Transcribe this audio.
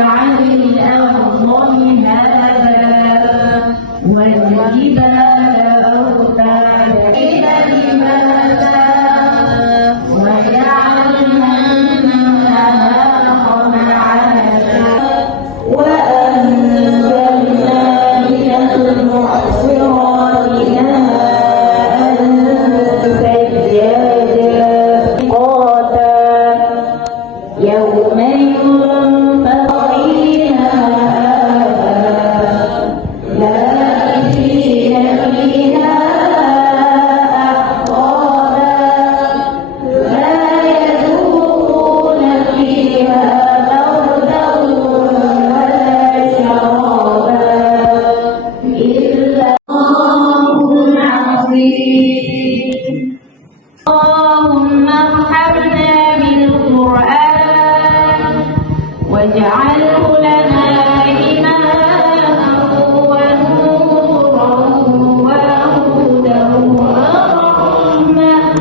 عن الأرض مهادا والجبال أوتادا لماذا وجعلنا النهار معاشا وأنزلنا من المعصرات ماء ثجاجا يوم ينفخ فيها لابثين فيها أحقابا لا يذوقون فيها بردا ولا شرابا إلا الله العظيم. اللهم ارحمنا بالقرآن واجعله لنا إماما ونورا وهدى ورحمة.